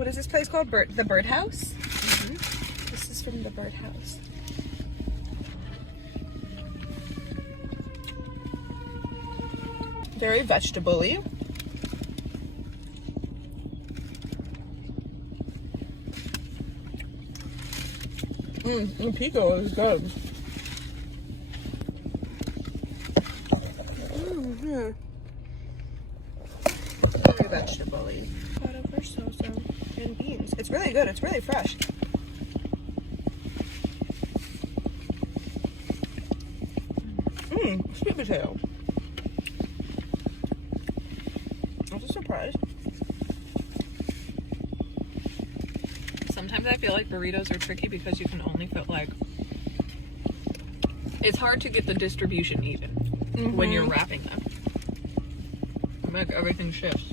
What is this place called? The Birdhouse? Mm-hmm. This is from the Birdhouse. Very vegetable-y. The pico is good. Very vegetable-y. Whatever, so and beans. It's really good. It's really fresh. Sweet potato. I was surprised. Sometimes I feel like burritos are tricky because you can only fit like, it's hard to get the distribution even when you're wrapping them. Like everything shifts.